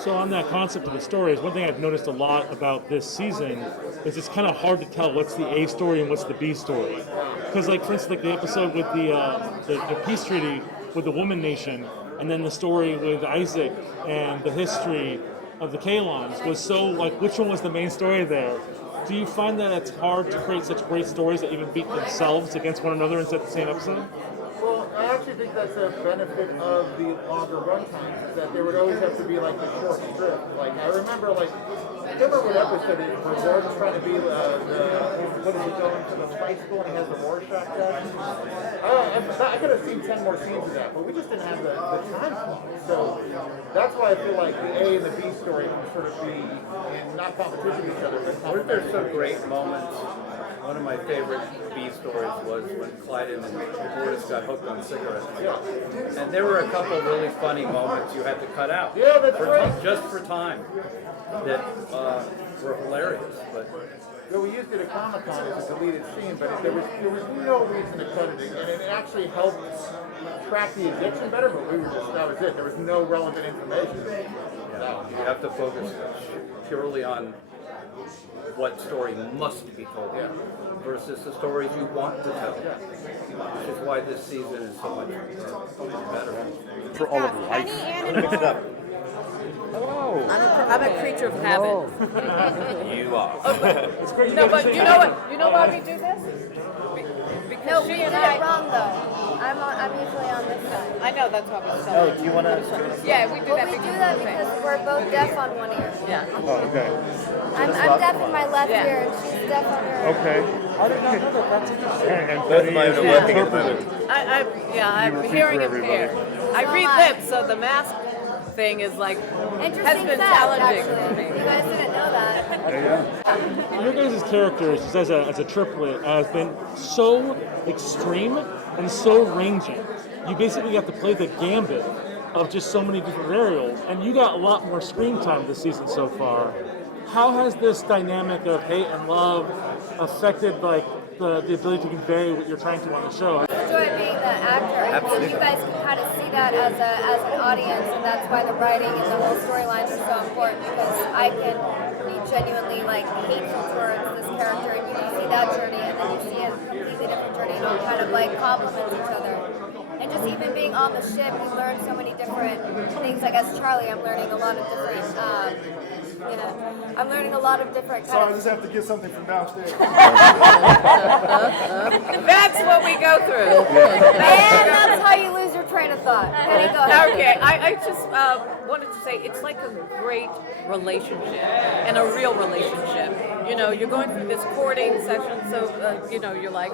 So on that concept of the stories, one thing I've noticed a lot about this season is it's kind of hard to tell what's the A story and what's the B story. Because, like, for instance, like the episode with the peace treaty with the Woman Nation, and then the story with Isaac and the history of the Kalons was so, like, which one was the main story there? Do you find that it's hard to create such great stories that even beat themselves against one another instead of the same episode? Well, I actually think that's a benefit of the longer runtimes, is that there would always have to be like a short strip. Like, I remember, like, I can't remember what episode it is, where Bortus trying to be what is he going to the high school and he has the Rorschach test? I could have seen 10 more scenes of that, but we just didn't have the time slot. So that's why I feel like the A and the B story can sort of be in not competition with each other, but Weren't there some great moments? One of my favorite B stories was when Klyden and Bortus got hooked on cigarettes. And there were a couple of really funny moments you had to cut out. Yeah, that's right. Just for time. That were hilarious. But well, we used it at Comic-Con as a deleted scene, but there was no reason to cut it, and it actually helped track the addiction better, but that was it. There was no relevant information. yeah, you have to focus purely on what story must be told versus the stories you want to tell. Which is why this season is so much better. For all of life. Mix it up. Oh. I'm a creature of habit. You are. No, but you know why we do this? Because we did it wrong though. I'm usually on this side. I know, that's what I'm saying. Oh, do you want to? Yeah, we do that. We do that because we're both deaf on one ear. Yeah. Oh, okay. I'm deaf in my left ear and she's deaf on her. Okay. I did not know that. That's interesting. And Both of mine are working at the moment. I'm hearing impaired. I read lips, so the mask thing is like has Interesting been fact, challenging actually. for me. You guys didn't know that. your guys' characters, just as a triplet, have been so extreme and so ranging. You basically have to play the gambit of just so many different variables, and you got a lot more screen time this season so far. How has this dynamic of hate and love affected, like, the ability to convey what you're trying to on the show? I enjoy being the actor. I think you guys can kind of see that as an audience, and that's why the writing and the whole storylines are so important, because I can be genuinely like hateful towards this character, and you can see that journey, and then you see a completely different journey, and it kind of like complements each other. And just even being on the ship, you learn so many different things. Like as Charly, I'm learning a lot of different. I'm learning a lot of different kind Sorry, I of. just have to get something from downstairs. That's what we go through. And that's how you lose your train of thought. Penny, go ahead. Okay, I just wanted to say it's like a great relationship and a real relationship. You know, you're going through this courting session, so you're like,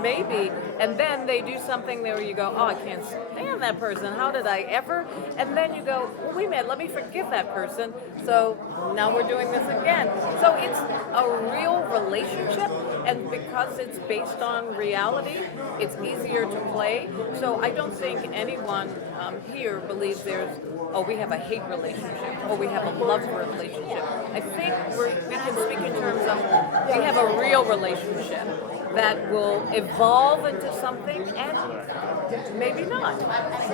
maybe, and then they do something there where you go, oh, I can't stand that person. How did I ever? And then you go, well, wait a minute, let me forgive that person. So now we're doing this again. So it's a real relationship, and because it's based on reality, it's easier to play. So I don't think anyone here believes we have a hate relationship or we have a love relationship. I think we can speak in terms of we have a real relationship that will evolve into something and maybe not.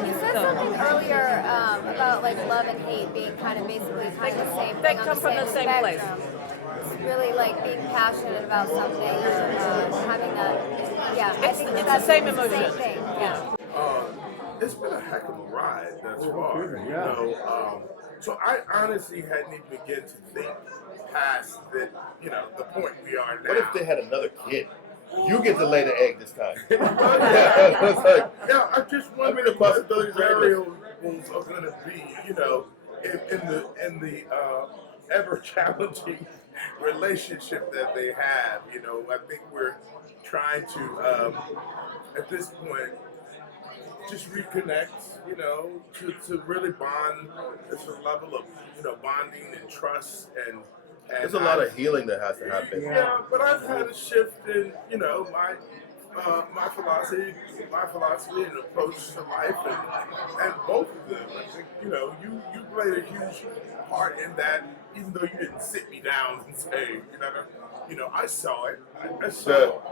You said something earlier about like love and hate being kind of basically kind of the same They thing on come from the same place. spectrum. It's really like being passionate about something and having that. Yeah, I think it's that's the same the emotion. same thing. Yeah. It's been a heck of a ride thus far. So I honestly hadn't even begun to think past the point we are now. What if they had another kid? You get to lay the egg this time. I just wonder the what the possibilities are variables are going to be, in the ever challenging relationship that they have. I think we're trying to, at this point, just reconnect, to really bond. There's a level of, bonding and trust and There's a lot of healing that has to happen. Yeah, but I've had a shift in, my philosophy and approach to life, and both of them. I think, you played a huge part in that, even though you didn't sit me down and say, I saw it.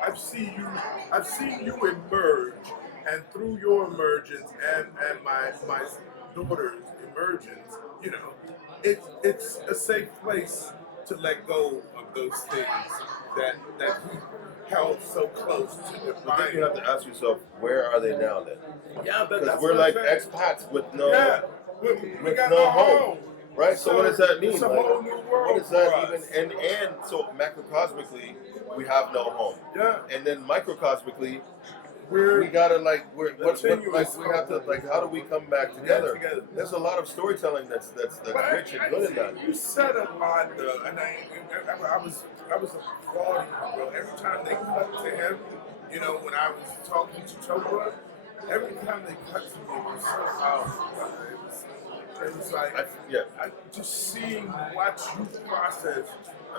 I've seen you emerge And through your emergence and my daughter's emergence, you know, it's a safe place to let go of those things that he held so close to But then you defining. have to ask yourself, where are they now then? Yeah, but Because That's we're what I'm like saying. expats with no Yeah, we with got no no home. Right? So what does that mean? It's a Like, whole new world what does that for even us. and so macrocosmically we have no home. Yeah, And then microcosmically we're we gotta like we're what continuous. like we have to like how do we come back together? together. There's a lot of storytelling that's But rich and good in that. You said a lot, though, and I was applauding you, bro. Every time they cut to him, you know, when I was talking to Toba, every time they cut to him, it was so powerful. Brother. It was like I just watch you process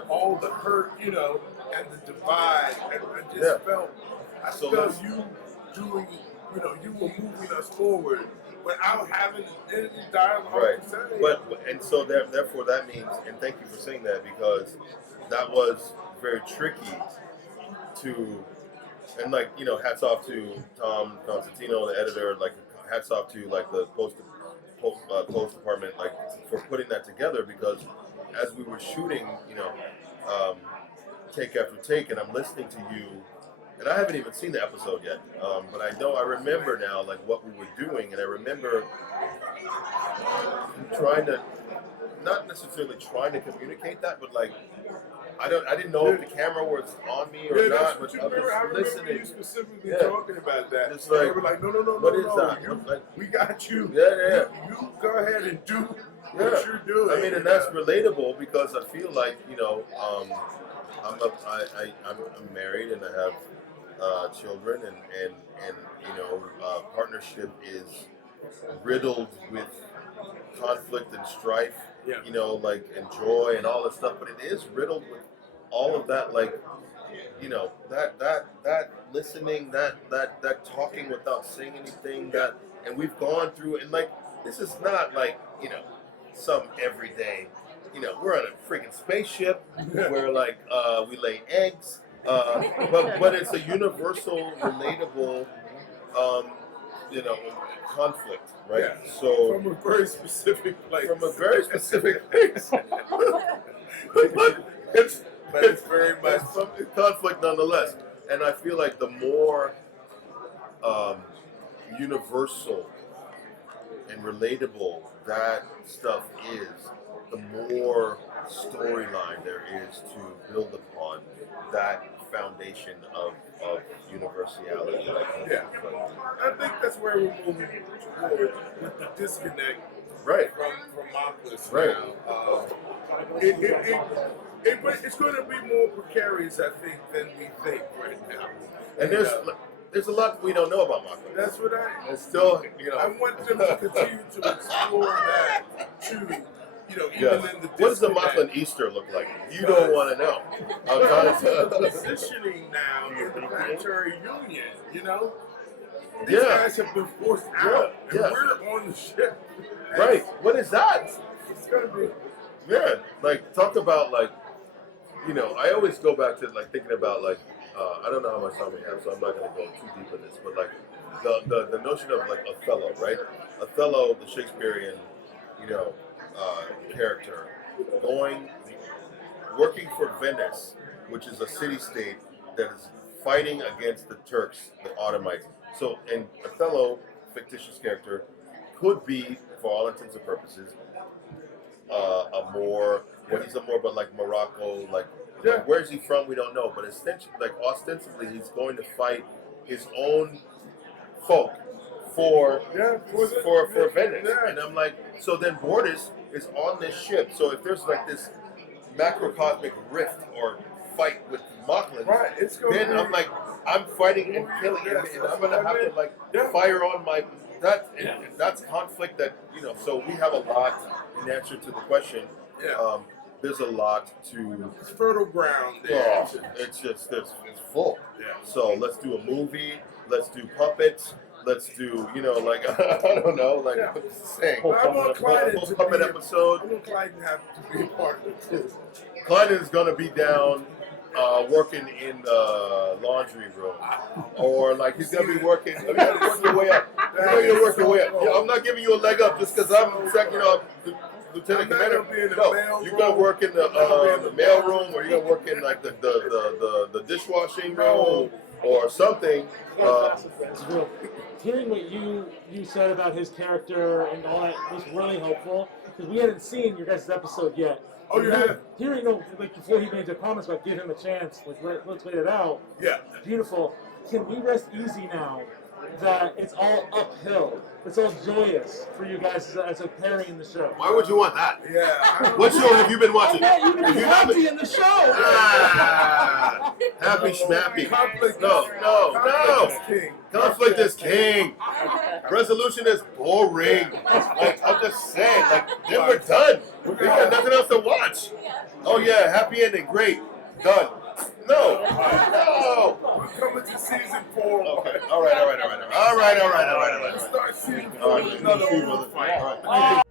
all the hurt, you know, and the divide, and I just felt you doing, you know, you were moving us forward without having any dialogue Right. to say. But and so therefore that means, and thank you for saying that, because that was very tricky to, and like, you know, hats off to Tom Constantino, the editor, like hats off to like the post department, like for putting that together, because as we were shooting, you know, take after take, and I'm listening to you, and I haven't even seen the episode yet, but I remember now like what we were doing, and I remember trying to, not necessarily trying to communicate that, but like I didn't know if the camera was on me or not, but I was listening. You specifically talking about that. It's like, they were like, no, what is that? We got you. Yeah. You go ahead and do Yeah. what you're doing. I mean, and that's relatable because I feel like, you know, I'm married and I have children, and you know, partnership is riddled with conflict and strife. Yeah. You know, like, and joy and all this stuff, but it is riddled with all of that, like, you know, that listening, that talking without saying anything, that, and we've gone through, and like, this is not like, you know, some everyday, you know, we're on a freaking spaceship where like we lay eggs, but it's a universal, relatable, you know, conflict, right? Yeah. So From a very specific place. from a very specific place. But it's very much some conflict nonetheless. And I feel like the more universal and relatable that stuff is, the more storyline there is to build upon that foundation of universality. Yeah. I think that's where we're moving forward with the disconnect Right. from Marcus Right. now. It's going to be more precarious, I think, than we think right now. And there's a lot we don't know about Macon. That's what It's still, you know. I want them to continue to explore that too. You know, even Yes. in the What does the disconnect. Macon Easter look like? You don't want to know. I'm trying to Positioning now in the planetary union, you know? These Yeah. guys have been forced out, and Yeah. we're on the ship. And Right. What is that? It's gonna be. Yeah. Like, talk about, like, you know, I always go back to, like, thinking about, like, I don't know how much time we have, so I'm not going to go too deep in this, but, like, the notion of, like, Othello, right? Othello, the Shakespearean, you know, character, working for Venice, which is a city-state that is fighting against the Turks, the Ottomans. So, and Othello, fictitious character, could be, for all intents and purposes, he's a more, but like Morocco, like where's he from? We don't know, but essentially, like ostensibly, he's going to fight his own folk for Venice. Yeah. And I'm like, so then Bortus is on this ship. So if there's like this macrocosmic rift or fight with Macklin, Right, it's gonna then be, I'm like, I'm fighting and killing, and I'm gonna have to like fire on my that's conflict that, you know. So we have a lot in answer to the question. Yeah. There's a lot to. It's fertile ground there. It's it's full. Yeah. So let's do a movie. Let's do puppets. Let's do, you know, like I don't know, like saying Well, I want Klyden whole to puppet be episode. I want Klyden to have to be a part of it too. Klyden is gonna be down working in the laundry room, or like he's gonna be working. You gotta work your way up. You know you're working your way up. Yeah, I'm not giving you a leg up just because I'm second, lieutenant commander. No, you're gonna work in the mail room, or you're gonna work in like the dishwashing room or something. It's real. Hearing what you said about his character and all that was really helpful because we hadn't seen your guys' episode yet. Oh, you have? Hearing like before he made the comments about give him a chance, like let's wait it out. Yeah. Beautiful. Can we rest easy now that it's all uphill? It's all joyous for you guys as a pairing in the show. Why would you want that? Yeah. What show have you been watching? I want you to If be you haven't- happy in the show. Ah, happy schmappy. Conflict No. is king. Conflict is king. Resolution is boring. Like I'm just saying, like then we're done. We got nothing else to watch. Oh yeah, happy ending, great, done. No. We're coming to season 4. Okay. All right. Start season 4 with another fight.